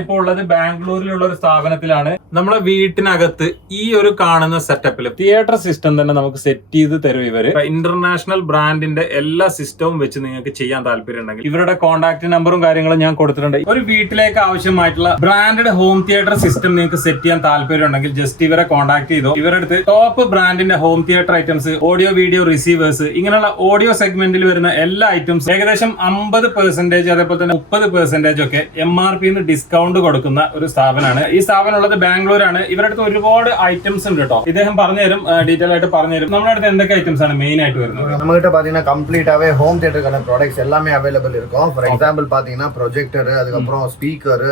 ഞാനിപ്പോ ഉള്ളത് ബാംഗ്ലൂരിലുള്ള ഒരു സ്ഥാപനത്തിലാണ്. നമ്മളെ വീട്ടിനകത്ത് ഈ ഒരു കാണുന്ന സെറ്റപ്പിൽ തിയേറ്റർ സിസ്റ്റം തന്നെ നമുക്ക് സെറ്റ് ചെയ്ത് തരും ഇവര്. ഇന്റർനാഷണൽ ബ്രാൻഡിന്റെ എല്ലാ സിസ്റ്റവും വെച്ച് നിങ്ങൾക്ക് ചെയ്യാൻ താല്പര്യം ഉണ്ടെങ്കിൽ ഇവരുടെ കോൺടാക്ട് നമ്പറും കാര്യങ്ങളും ഞാൻ കൊടുത്തിട്ടുണ്ട്. ഒരു വീട്ടിലേക്ക് ആവശ്യമായിട്ടുള്ള ബ്രാൻഡഡ് ഹോം തിയേറ്റർ സിസ്റ്റം നിങ്ങൾക്ക് സെറ്റ് ചെയ്യാൻ താല്പര്യം ഉണ്ടെങ്കിൽ ജസ്റ്റ് ഇവരെ കോൺടാക്ട് ചെയ്തോ. ഇവരുടെ അടുത്ത് ടോപ്പ് ബ്രാൻഡിന്റെ home theatre items, audio video receivers, ഇങ്ങനെയുള്ള ഓഡിയോ സെഗ്മെന്റിൽ വരുന്ന എല്ലാ ഐറ്റംസും ഏകദേശം 50%, അതേപോലെ തന്നെ 30% ഒക്കെ MRP ഡിസ്കൗണ്ട് കൊടുക്കുന്ന ഒരു സ്ഥാപനമാണ്. ഈ സ്ഥാപനം ഉള്ളത് ബാംഗ്ലൂരാണ്. ഇവരുടെ അടുത്ത് ഒരുപാട് ഐറ്റംസ് ഉണ്ട് കേട്ടോ. ഇദ്ദേഹം പറഞ്ഞുതരും, ഡീറ്റെയിൽ ആയിട്ട് പറഞ്ഞുതരും. നമ്മുടെ അടുത്ത് എന്തൊക്കെ ഐറ്റംസ് ആണ് മെയിൻ ആയിട്ട് വരുന്നത്? நம்மகிட்ட பாத்தீங்கன்னா கம்ப்ளீட்டாவே ஹோம் தியேட்டருக்கான ப்ராடக்ட்ஸ் எல்லாமே அவைலபிள் இருக்கும். ஃபார் எக்ஸாம்பிள் பாத்தீங்கன்னா ப்ரொஜெக்டர், அதுக்கப்புறம் ஸ்பீக்கர்,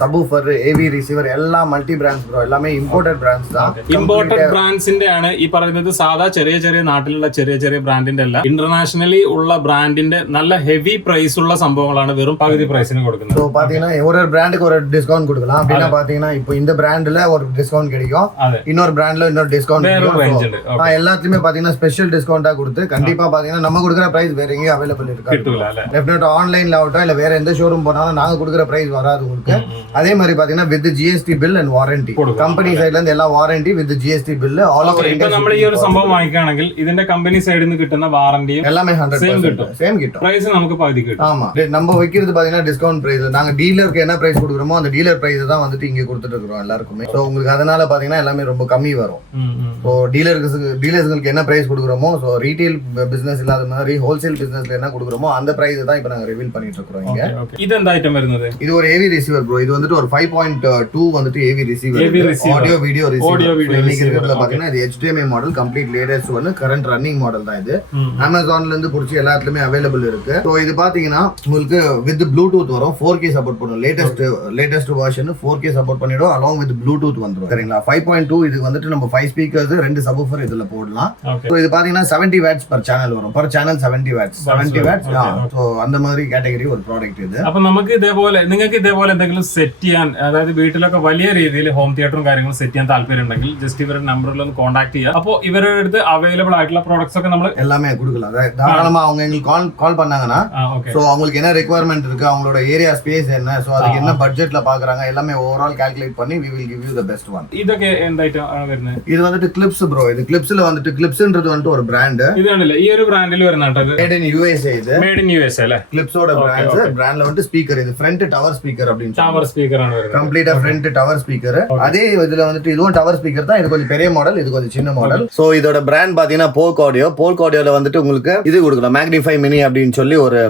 சப்வூஃபர், ஏவி ரிசீவர் எல்லாம் மல்டி பிராண்ட்ஸ் ப்ரோ. எல்லாமே இம்போர்ட்டட் பிராண்ட்ஸ் தான். ഇമ്പോർട്ടഡ് ബ്രാൻഡ്സിന്റെ ആണ് ഈ പറയുന്നത്. സാധാ ചെറിയ ചെറിയ നാട്ടിലുള്ള ചെറിയ ചെറിയ ബ്രാൻഡിന്റെ അല്ല, ഇന്റർനാഷണലി ഉള്ള ബ്രാൻഡിന്റെ നല്ല ഹെവി പ്രൈസ് ഉള്ള സംഭവങ്ങളാണ് വെറും പകുതി പ്രൈസിന് കൊടുക്കുന്നത്. ஸோ பாத்தீங்கன்னா ஒரு பிராண்டுக்கு ஒரு டிஸ்கவுண்ட் கொடுக்கலாம். அப்படின்னா பாத்தீங்கன்னா இப்போ இந்த பிராண்ட்ல ஒரு டிஸ்கவுண்ட் கிடைக்கும், இன்னொரு பிராண்ட்ல இன்னொரு டிஸ்கவுண்ட் கிடைக்கும். எல்லாத்துலயுமே பாத்தீங்கன்னா ஸ்பெஷல் டிஸ்கவுண்டா கொடுத்து கண்டிப்பா பாத்தீங்கன்னா நம்ம கொடுக்குற பிரைஸ் வேற எங்கேயும் அவைலபிள் இருக்காது. டெஃபினட்டா ஆன்லைன்ல ஆகட்டும் இல்ல வேற எந்த ஷோரூம் போனாலும் நாங்க கொடுக்குற பிரைஸ் வராது உங்களுக்கு. அதே மாதிரி பாத்தீங்கன்னா with GST bill and warranty, company സൈഡിൽ നിന്ന് എല്ലാ വാറന്റി വിത്ത് GST bill all over India. നമ്മൾ ഈ ഒരു സംഭവം വാങ്ങിക്കുകയാണെങ്കിൽ ഇതിന്റെ കമ്പനി സൈഡിൽ നിന്ന് കിട്ടുന്ന വാറന്റിയും எல்லாமே 100% சேம் കിട്ടും. പ്രൈസ് നമുക്ക് പകുതി കിട്ടും. ஆமா, நம்ம வைக்கிறது பாத்தீங்கன்னா டிஸ்கவுண்ட் பிரைஸ். நாங்க டீலருக்கு என்ன பிரைஸ் கொடுக்குறோமோ அந்த டீலர் பிரைஸ் தான் வந்துட்டு இங்க கொடுத்துட்டு இருக்கோம் எல்லாருக்குமே. சோ உங்களுக்கு அதனால பாத்தீங்கன்னா எல்லாமே ரொம்ப கம்மி வரும். சோ டீலர்ஸ்களுக்கு என்ன பிரைஸ் கொடுக்குறோமோ, சோ ரீட்டைல் பிசினஸ் இல்லாத மாதிரி ஹோல்சேல் பிசினஸ்ல என்ன கொடுக்குறோமோ அந்த பிரைஸ் தான் இப்போ நாங்க ரிவீல் பண்ணிட்டு இருக்கோம் இங்க. இது எந்த ஐட்டம் வருது? இது ஒரு ஏவி ரிசீவர் ப்ரோ. இது வந்துட்டு ஒரு 5.2 வந்துட்டு AV receiver, audio video receiver. இன்னைக்கு இருக்கிறதுல பாத்தீங்கன்னா இது HDMI மாடல், கம்ப்ளீட் லேட்டஸ்ட் ஒன்னு, கரண்ட் ரன்னிங் மாடல் தான் இது. அமேசான்ல இருந்து புடிச்சு எல்லாத்துலயுமே அவைலபிள் இருக்கு. சோ இது பாத்தீங்கன்னா உங்களுக்கு வித் ப்ளூடூத் வரும், 4K சப்போர்ட் பண்ணும். லேட்டஸ்ட் வெர்ஷன் 4K சப்போர்ட் பண்ணிடும், along with ப்ளூடூத் வந்துரும். சரிங்களா? 5.2 இது வந்துட்டு நம்ம 5 ஸ்பீக்கர்ஸ், 2 சப்வூஃபர் இதுல போடலாம். சோ இது பாத்தீங்கன்னா 70 வாட்ஸ் per சேனல் வரும். per channel 70 watts. சோ அந்த மாதிரி கேட்டகரி ஒரு ப்ராடக்ட் ഇത്. അപ്പൊ നമുക്ക് ഇതേപോലെ നിങ്ങൾക്ക് ഇതേപോലെ എന്തെങ്കിലും സെറ്റ് ചെയ്യാൻ, അതായത് വീട്ടിലൊക്കെ വലിയ രീതിയിൽ ഹോം തിയേറ്ററും കാര്യങ്ങളും സെറ്റ് ചെയ്യാൻ താല്പര്യം ഉണ്ടെങ്കിൽ ജസ്റ്റ് ഇവരുടെ നമ്പറിൽ ഒന്ന് കോൺടാക്ട് ചെയ്യുക. അപ്പോൾ ഇവരുടെ അടുത്ത് അവൈലബിൾ ആയിട്ടുള്ള പ്രോഡക്ട്സ് ഒക്കെ നമ്മൾ எல்லாமே கொடுக்கலாம். தாராளமா அவங்க எங்களுக்கு கால் பண்ணாங்கன்னா சோ அவங்களுக்கு என்ன ரெக்வயர்மெண்ட் இருக்கு, அவங்களோட ஏரியா ஸ்பேஸ் என்ன, சோ அதுக்கு என்ன பட்ஜெட்ல பாக்குறாங்க எல்லாமே ஓவரால் கால்குலேட் பண்ணி we will give you the best one. ഇതൊക്കെ എന്തായിട്ട് വരുന്നത്? இது வந்துட்டு கிளிப்ஸ் ப்ரோ. இது கிளிப்ஸ்ல வந்துட்டு கிளிப்ஸ்ன்றது வந்துட்டு ஒரு பிராண்ட். ഇത് കണ്ടില്ലേ, ഈ ഒരു ബ്രാൻഡിൽ വരുന്ന மேட் இன் USA. இது மேட் இன் USA അല്ലേ? கிளிப்ஸோட பிராண்ட்ல வந்துட்டு ஸ்பீக்கர், இது ஃப்ரண்ட் டவர் ஸ்பீக்கர் அப்படின்னு டவர் ஸ்பீக்கர் ആണ് വരുന്നത്. கம்ப்ளீட்டா ஃப்ரண்ட் டவர் ஸ்பீக்கர். அதே இதுல வந்துட்டு இதுவும் டவர் ஸ்பீக்கர் தான். இது கொஞ்சம் பெரிய மாடல், இது கொஞ்சம் சின்ன மாடல். சோ இதோட பிராண்ட் பாத்தீங்கன்னா போல்க் ஆடியோல வந்துட்டு உங்களுக்கு இது கொடுக்கலாம், மேக்னிஃபை மினி அப்படின்னு சொல்லி ஒரு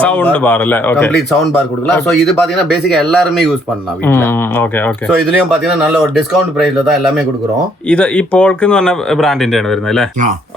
சவுண்ட் பார் இல்ல, கம்ப்ளீட் சவுண்ட் பார் கொடுக்கலாம். சோ இது பாத்தீங்கன்னா பேசிக்கா எல்லாருமே யூஸ் பண்ணலாம் வீட்ல. சோ இதுலயும் பாத்தீங்கன்னா நல்ல ஒரு டிஸ்கவுண்ட் பிரைஸ்ல தான் எல்லாமே கொடுக்குறோம். ഇത് ഈ പോൾക്ക് എന്ന് പറഞ്ഞ ബ്രാൻഡിന്റെ ആണ് വരുന്നത് അല്ലേ?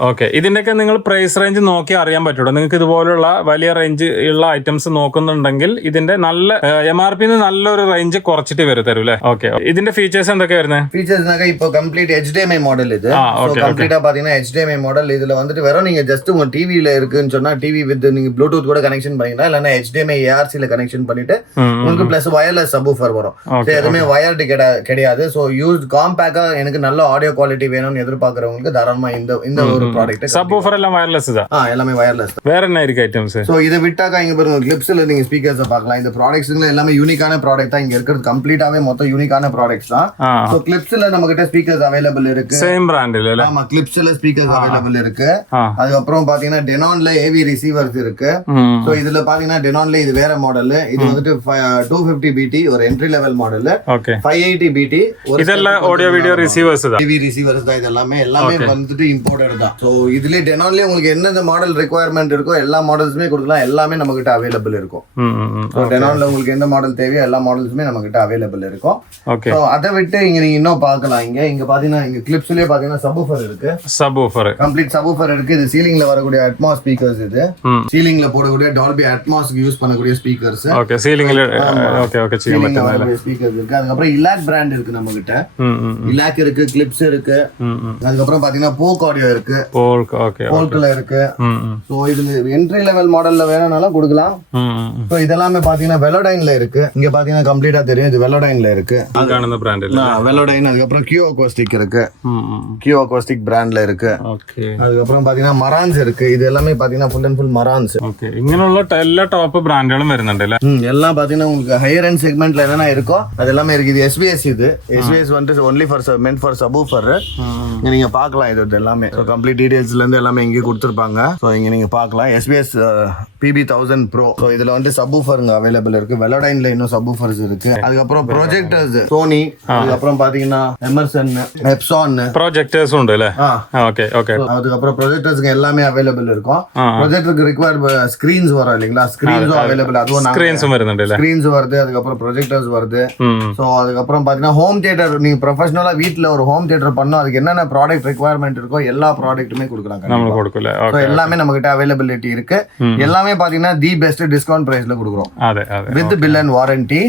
ഓക്കെ. ഇതിന്റെയൊക്കെ നിങ്ങൾ പ്രൈസ് റേഞ്ച് നോക്കി അറിയാൻ പറ്റുള്ളൂ. നിങ്ങൾക്ക് ഇതുപോലുള്ള വലിയ റേഞ്ച് ഉള്ള ഐറ്റംസ് നോക്കുന്നുണ്ടെങ്കിൽ ഇതിന്റെ നല്ല MRP നല്ലൊരു റേഞ്ച് കുറച്ചിട്ട് തരും അല്ലേ? ഓക്കെ. ഇതിന്റെ ഫീച്ചേഴ്സ് എന്തൊക്കെ വരുന്നത്? ஃபீச்சர்ஸ்னாக்க இப்போ கம்ப்ளீட் HDMI மாடல் இது. சோ கம்ப்ளீட்டா பாத்தீங்கன்னா HDMI மாடல். இதுல வந்துட்டு வெறும் நீங்க ஜஸ்ட் உங்க டிவில இருக்குன்னு சொன்னா டிவி வித் நீங்க ப்ளூடூத் கூட கனெக்ஷன் பண்ணீங்கன்னா இல்லனா HDMI ARC ல கனெக்ஷன் பண்ணிட்டு உங்களுக்கு பிளஸ் வயர்லெஸ் சப்வூஃபர் வரும். சோ எதுமே வயர்டு கிடையாது. சோ யூஸ்ட் காம்பாக்டா எனக்கு நல்ல ஆடியோ குவாலிட்டி வேணும்னு எதிர்பார்க்கறவங்களுக்கு தாராளமா இந்த ஒரு ப்ராடக்ட். சப்வூஃபர் எல்லாம் வயர்லெஸ் தான். எல்லாமே வயர்லெஸ். வேற என்ன இருக்கு ஐட்டம்ஸ்? சோ இத விட்டாக்க இங்க பாருங்க, கிளிப்ஸ்ல நீங்க ஸ்பீக்கர்ஸ் பார்க்கலாம். இந்த ப்ராடக்ட்ஸ்ல எல்லாமே யூனிக்கான ப்ராடக்ட் தான் இங்க இருக்குது. கம்ப்ளீட்டாவே மொத்தம் யூனிக்கான ப்ராடக்ட்ஸ் தான். சோ கிளிப்ஸ்ல நம்ம கிட்ட ஸ்பீக்கர்ஸ் அவைலபிள் இருக்கு. சேம் பிராண்ட் இல்ல? ஆமா, கிளிப்ஸ்ல ஸ்பீக்கர்ஸ் அவைலபிள் இருக்கு. அதுக்கு அப்புறம் பாத்தீங்கன்னா டெனான்ல ஏவி ரிசீவர்ஸ் இருக்கு. சோ இதுல பாத்தீங்கன்னா டெனான்ல இது வேற மாடல். இது வந்துட்டு 250 BT ஒரு என்ட்ரி லெவல் மாடல். 580 BT இதெல்லாம் ஆடியோ வீடியோ ரிசீவர்ஸ் தான். ஏவி ரிசீவர்ஸ் தான். இது எல்லாமே வந்துட்டு இம்போர்ட்டட் தான். சோ இதுல டெனான்ல உங்களுக்கு என்ன மாடல் ரெக்வயர்மெண்ட் இருக்கோ எல்லா மாடல்ஸுமே கொடுக்கலாம். எல்லாமே நம்ம கிட்ட அவைலபிள் இருக்கும். சோ டெனான்ல உங்களுக்கு எந்த மாடல் தேவையோ எல்லா மாடல்ஸுமே நம்ம கிட்ட அவைலபிள் இருக்கும். ஓகே. சோ அத விட்டு இங்க நீங்க இன்னும் பார்க்கலாம். இங்க பாத்தீங்கன்னா இங்க கிளிப்ஸ்லயே பாத்தீங்கன்னா சப்வூஃபர் இருக்கு. சப்வூஃபர் கம்ப்ளீட் சப்வூஃபர் இருக்கு. இது சீலிங்ல வரக்கூடிய அட்மாஸ் ஸ்பீக்கர்ஸ். இது சீலிங்ல போடக்கூடிய டால்பி அட்மாஸ்க்கு யூஸ் பண்ணக்கூடிய ஸ்பீக்கர்ஸ். ஓகே. சீலிங்ல சீலிங்ல வரக்கூடிய ஸ்பீக்கர்ஸ் இருக்கு. அதுக்கு அப்புறம் இலாக் பிராண்ட் இருக்கு நம்ம கிட்ட. இலாக் இருக்கு, கிளிப்ஸ் இருக்கு. அதுக்கு அப்புறம் பாத்தீங்கன்னா போல்க் ஆடியோ இருக்கு. போல்க்ல இருக்கு. சோ இது என்ட்ரி லெவல் மாடல்ல வேணும்னாலும் கொடுக்கலாம். சோ இதெல்லாமே பாத்தீங்கன்னா வெலோடைன்ல இருக்கு. இங்க பாத்தீங்கன்னா கம்ப்ளீட்டா தெரியும், இது வெலோடைன்ல இருக்கு. அங்கான பிராண்ட் இல்ல, வெலோடைன். அதுக்கு அப்புறம் கியூ அக்வாஸ்டிக் இருக்கு. கியூ அக்வாஸ்டிக் பிராண்ட்ல இருக்கு. ஓகே. அதுக்கு அப்புறம் பாத்தீங்கன்னா மரான்ஸ் இருக்கு. இது எல்லாமே பாத்தீங்கன்னா full and full Marantz. Okay. ഇങ്ങനെയുള്ള എല്ലാ ടോപ്പ് ബ്രാൻഡുകളും വരുന്നുണ്ട് അല്ലേ? എല്ലാം പാത്തീங்கன்னா உங்களுக்கு ஹையர் எண்ட் செக்மெண்ட் செக்மெண்ட்ல என்னென்ன இருக்கோ அது எல்லாமே இருக்கு. இது SBS, இது SBS வந்துட்டு only for meant for subwoofer. நீங்க பார்க்கலாம் இது எல்லாமே. ஸோ கம்ப்ளீட் டீடைல்ஸ்ல இருந்து எல்லாமே இங்கே கொடுத்துருப்பாங்க. ஸோ இங்க நீங்க பார்க்கலாம் SBS PB1000 Pro. ஸோ இதுல வந்து சப்வூஃபருங்க அவைலபிள் இருக்கு. வெலோடைன்ல இன்னும் சப்வூஃபர்ஸ் இருக்கு. அதுக்கப்புறம் ப்ரொஜெக்டர்ஸ் சோனி, அதுக்கப்புறம் பாத்தீங்கன்னா எமர்சன், எப்சான் ப்ரொஜெக்டர்ஸ் உண்டு இல்ல? Okay okay. அதுக்கப்புறம் ப்ரொஜெக்டர்ஸ்க்கு எல்லாமே அவைலபிள் இருக்கும். ப்ரொஜெக்டருக்கு ரிக்வயர்ட் ஸ்கிரீன்ஸ் வரும் இல்லைங்களா? ஸ்கிரீன்ஸும் அவைலபிள். அதுவும் ஸ்கிரீன்ஸும் வருது. ஸ்கிரீன்ஸ் வருது, அதுக்கப்புறம் ப்ரொஜெக்டர்ஸ் வருது. ஸோ அதுக்கப்புறம் பாத்தீங்கன்னா ஹோம் தியேட்டர், நீங்க ப்ரொஃபஷனலா வீட்ல ஒரு ஹோம் தியேட்டர் பண்ணோம், அதுக்கு என்னென்ன ப்ராடக்ட் ரிக்வயர்மெண்ட் இருக்கோ எல்லா ப்ராடக்ட்டுமே கொடுக்குறாங்க. எல்லாமே நம்ம கிட்ட அவைலபிலிட்டி இருக்கு. எல்லாமே பாத்தீங்கன்னா தி பெஸ்ட் டிஸ்கவுண்ட் பிரைஸ்ல கொடுக்குறோம் வித் பில் அண்ட் வாரண்டி.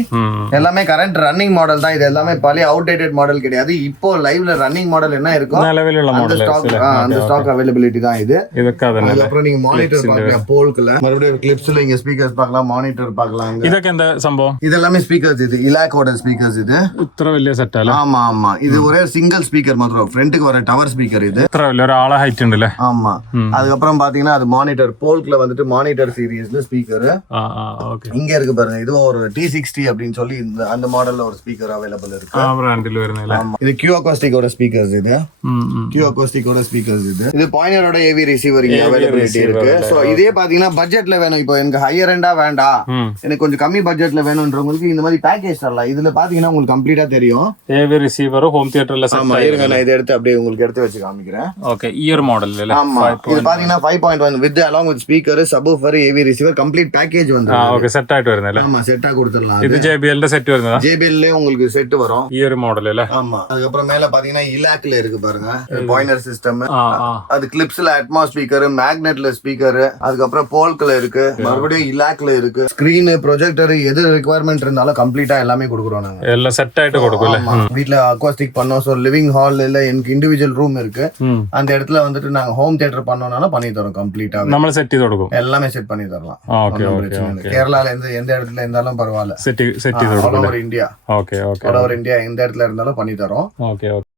எல்லாமே கரண்ட் ரன்னிங் மாடல் தான். இது எல்லாமே பழைய அவுடேட்டட் மாடல் கிடையாது. இப்போ லைவ்ல ரன்னிங் மாடல் என்ன இருக்கோ அந்த ஸ்டாக் அவைலபிலிட்டி தான் இது. அதுக்கப்புறம் நீங்க மானிட்டர் பார்க்கலாம், போல்குல மறுபடியும் கிளிப்ஸ்ல இங்க ஸ்பீக்கர்ஸ் பார்க்கலாம், மானிட்டர் பார்க்கலாம். ഇതൊക്കെ എന്താ സംഭവം? ഇതെല്ലാമേ സ്പീക്കേഴ്സ്. ഇത് ഇലാക്കോടെ സ്പീക്കേഴ്സ്. ഇത് ഇത്ര വലിയ സെറ്റ് അല്ലേ? ஆமா ஆமா. இது ஒரே சிங்கிள் ஸ்பீக்கர் മാത്രം. ஃப்ரண்ட்க்கு வர டவர் ஸ்பீக்கர் இது. ഇത്ര വലിയ ഒരാളെ ഹൈറ്റ് ഉണ്ടല്ലേ? ஆமா. அதுக்கப்புறம் பாத்தீங்கன்னா அது மானிட்டர், போல்க்ல வந்துட்டு மானிட்டர் சீரிஸ்ல ஸ்பீக்கர். இங்க இருக்கு பாருங்க, இது ஒரு T60 அப்படின்னு சொல்லி அந்த மாடல்ல ஒரு ஸ்பீக்கர் அவைலபிள் இருக்கு. ബ്രാൻഡിൽ വരുന്നില്ല. இது Q அக்கோஸ்டிக்கோட ஸ்பீக்கர்ஸ். இது Q அக்கோஸ்டிக்கோட ஸ்பீக்கர்ஸ். இது பாயினரோட AV ரிசீவர் இங்க அவைலபிலிட்டி இருக்கு. சோ இதே பாத்தீங்கன்னா பட்ஜெட்ல வேணும், இப்போ எனக்கு ஹையர் எண்டா வேண்டாம், எனக்கு கொஞ்சம் கம்மி பட்ஜெட்ல வேணும்ன்றவங்களுக்கு இந்த மாதிரி பேக்கேஜ் தரலாம். இதுல பாத்தீங்கன்னா உங்களுக்கு கம்ப்ளீட்டா தெரியும். AV ரிசீவர் ஹோம் தியேட்டர்ல செட் ஆமா. இருங்க நான் இதை எடுத்து அப்படியே உங்களுக்கு எடுத்து வச்சு காமிக்கிறேன். ஓகே. இயர் மாடல் இல்ல? ஆமா. இது பாத்தீங்கன்னா 5.1 with along with speaker, subwoofer, AV receiver complete package வந்து. ஓகே. செட் ஆயிட்டு വരുന്നല്ലേ? ஆமா, செட்டா கொடுத்துடலாம். இது JBL ல செட் வருதா? JBL ல உங்களுக்கு செட் வரும். இயர் மாடல் இல்ல? ஆமா. அதுக்கு அப்புறம் மேல பாத்தீங்கன்னா இலாக்ல இருக்கு பாருங்க, பாயினர் சிஸ்டம். அது கிளிப்ஸ்ல அட்மாஸ் ஸ்பீக்கர், மேக்னெட்ல ஸ்பீக்கர், அதுக்கு அப்புறம் போல்க்ல இருக்கு, மறுபடியும் இலாக்ல இருக்கு. ஸ்கிரீன், ப்ரொஜெக்டர் எது ரிக்வயர்மெண்ட் இருந்தாலும் கம்ப்ளீட்டா எல்லாமே கொடுக்குறோம் நாங்க. எல்லாம் செட் ஆயிட்டு கொடுக்கும்ல? வீட்ல அக்வாஸ்டிக் பண்ணோம். சோ லிவிங் ஹால் இல்ல எனக்கு இண்டிவிஜுவல் ரூம் இருக்கு, அந்த இடத்துல வந்துட்டு நாங்க ஹோம் தியேட்டர் பண்ணோம்னாலும் பண்ணி தரோம் கம்ப்ளீட்டா. நம்ம செட் ചെയ്ത് കൊടുക്കും. எல்லாமே செட் பண்ணி தரலாம். Okay okay. கேரளால எந்த இடத்துல இருந்தாலும் பரவாயில்ல, செட் ചെയ്ത് കൊടുക്കും. All over India. Okay okay. All over India எந்த இடத்துல இருந்தாலும் பண்ணி தரோம். Okay okay.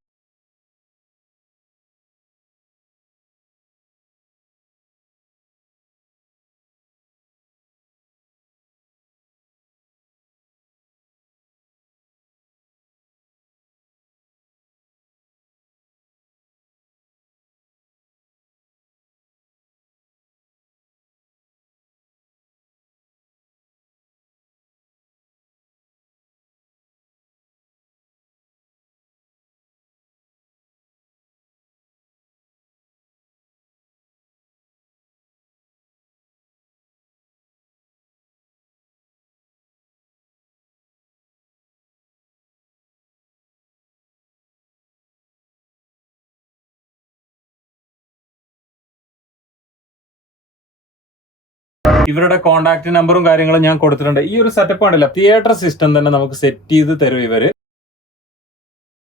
ഇവരുടെ കോൺടാക്ട് നമ്പറും കാര്യങ്ങളും ഞാൻ കൊടുത്തിട്ടുണ്ട്. ഈ ഒരു സെറ്റപ്പ് ആണല്ലോ, തിയേറ്റർ സിസ്റ്റം തന്നെ നമുക്ക് സെറ്റ് ചെയ്ത് തരും ഇവര്.